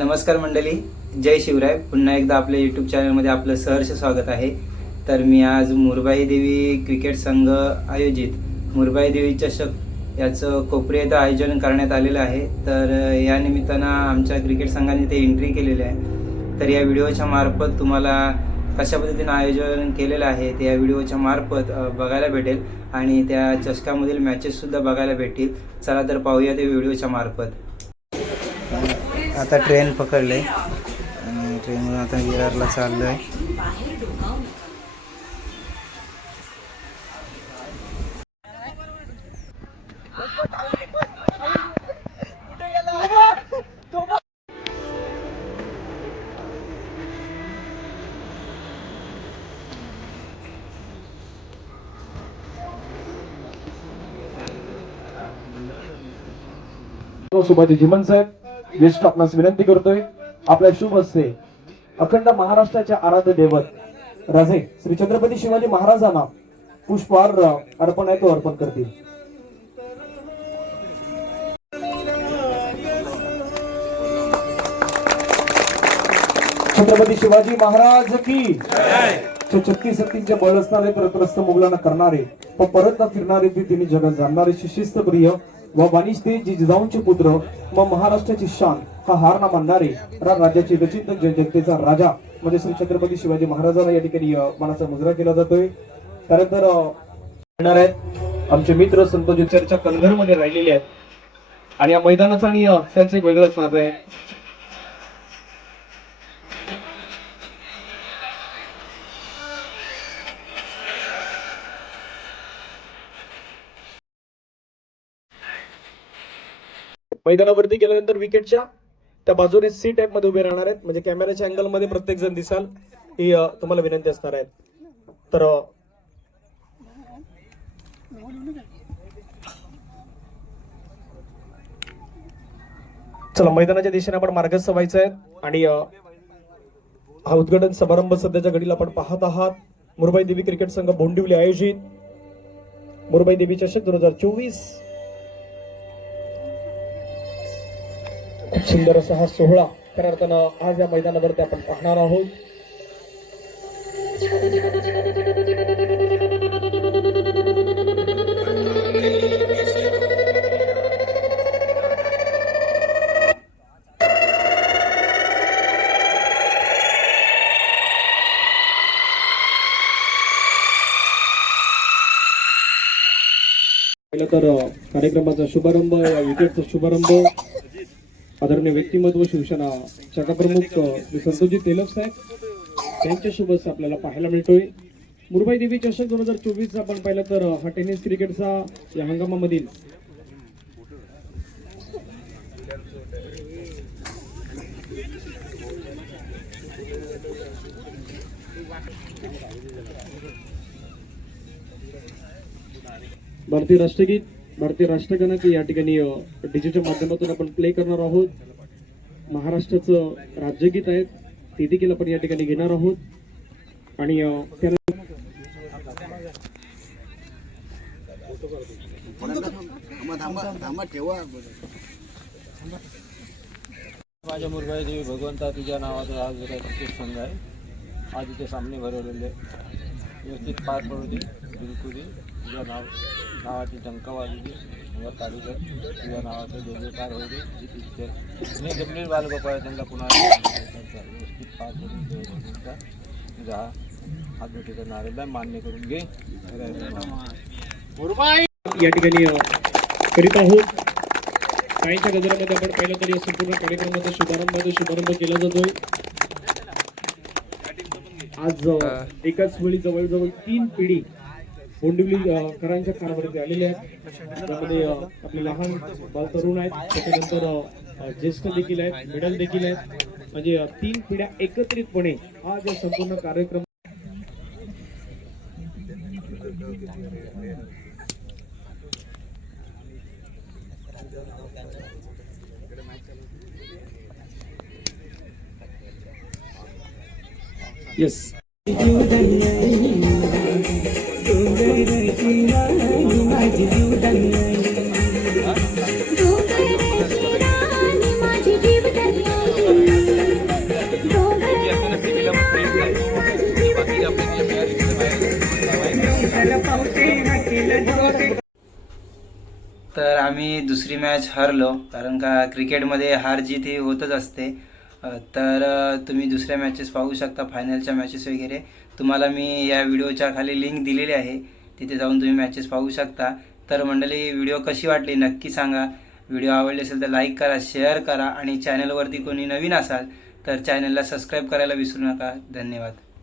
नमस्कार मंडळी जय शिवराय. पुन्हा एकदा आपल्या यूट्यूब चॅनलमध्ये आपलं सहर्ष स्वागत आहे. तर मी आज मुरबाई देवी क्रिकेट संघ आयोजित मुरबाई देवी चषक याचं कोपरी आयोजन करण्यात आलेलं आहे. तर या निमित्तानं आमच्या क्रिकेट संघाने ते एंट्री केलेली आहे. तर या व्हिडिओच्या मार्फत तुम्हाला कशा पद्धतीनं आयोजन केलेलं आहे ते या व्हिडिओच्या मार्फत बघायला भेटेल आणि त्या चषकामधील मॅचेससुद्धा बघायला भेटतील. चला तर पाहूया ते व्हिडिओच्या मार्फत. आता ट्रेन पकडले. आणि ट्रेनवर आता विरारला चाललो आहे सोबत जिमन साहेब. ज्येष्ठ आपणास विनंती करतोय आपल्या शुभ हस्ते अखंड महाराष्ट्राचे आराध्य दैवत राजे श्री छत्रपती शिवाजी महाराजांना पुष्पहार अर्पण आहे तो अर्पण करतील. छत्रपती शिवाजी महाराज की छत्तीस सत्तीचे बळ असणारे परत्रस्त मुघलांना करणारे पण परत न फिरणारे ती तिने जगात जाणणारे शिस्त प्रिय व वाणिज जिजाऊंचे पुत्र व महाराष्ट्राची शान हा हार ना मानणारे राज्याचे रचित जनतेचा राजा म्हणजे श्री छत्रपती शिवाजी महाराजांना या ठिकाणी अ, मानाचा मुजरा केला जातोय. त्यानंतर येणार आहेत आमचे मित्र संत चर्चा कलघरमध्ये राहिलेले आहेत. आणि या मैदानाचा आणि त्यांचं एक वेगळंच नातं आहे. मैदानावरती गेल्यानंतर विकेटच्या त्या बाजूने सी टाईपमध्ये उभे राहणार आहेत. म्हणजे कॅमेऱ्याच्या अँगलमध्ये प्रत्येक जण दिसाल ही तुम्हाला विनंती असणार आहे तर चला मैदानाच्या दिशेने आपण मार्गस्थ व्हायचं आहे. आणि हा उद्घाटन समारंभ सध्याच्या घडीला आपण पाहत आहात. मुरबाई देवी क्रिकेट संघ बोंडिवली आयोजित. मुरबाई देवी चषक दोन हजार चोवीस खूप सुंदर असा हा सोहळा खऱ्या अर्थानं आज या मैदानावरती आपण पाहणार आहोत. तर कार्यक्रमाचा शुभारंभ या विकेटचा शुभारंभ. आदरणीय व्यक्तिमत्व शिवसेना शाखाप्रमुख अ, श्री संतोषजी तेलक साहेब त्यांच्यासोबत आपल्याला पाहायला मिळतोय. मुरबाई देवी चषक दोन हजार चोवीस आपण पाहिलं तर हा टेनिस क्रिकेटचा या हंगामामधील भारतीय राष्ट्रगीत भारतीय राष्ट्रगणक या ठिकाणी डीजेच्या माध्यमातून आपण प्ले करणार आहोत. महाराष्ट्राचं राज्यगीत आहे. ते देखील आपण या ठिकाणी घेणार आहोत. आणि माझ्या मुरबाई देवी भगवंता तुझ्या नावाचा आज क्रिकेट संघ आहे. आज इथे सामने भरवलेले व्यवस्थित पार पडू दे बिलकुल तुझ्या नाव नावाची टंका वाजू किंवा तालुक्यात तुझ्या नावाचं जय जयकार होऊ दे. ही पिक्चर. मी जमले बालगोपाळ त्यांना पुन्हा व्यवस्थित पार करून जा जा. हात भेटीचा नारेला मान्य करून घे. या ठिकाणी करीत आहोत. काहीच्या गजरामध्ये आपण पाहिलं तरी या संपूर्ण कार्यक्रमाचा शुभारंभ जो शुभारंभ केला जातोय. आज एकाच वेळी जवळजवळ तीन पिढी बोंडिवली करांच्या कारवरती आलेले आहेत. त्यामध्ये आपले लहान बालतरुण आहेत. त्याच्यानंतर ज्येष्ठ देखील आहेत मिडल देखील आहेत. म्हणजे तीन पिढ्या एकत्रितपणे हा जो संपूर्ण कार्यक्रम येस तर आम्ही दुसरी मॅच हरलो कारण का क्रिकेटमध्ये हार जीत ही होतच असते. तर तुम्ही दुसऱ्या मॅचेस पाहू शकता फायनलच्या मॅचेस वगैरे. तुम्हाला मी या व्हिडिओच्या खाली लिंक दिलेली आहे. तिथे जाऊन तुम्ही मॅचेस पाहू शकता. तर मंडळी व्हिडिओ कशी वाटली नक्की सांगा. व्हिडिओ आवडली असेल तर लाईक करा शेअर करा आणि चॅनलवरती कोणी नवीन असाल तर चॅनलला सबस्क्राईब करायला विसरू नका. धन्यवाद.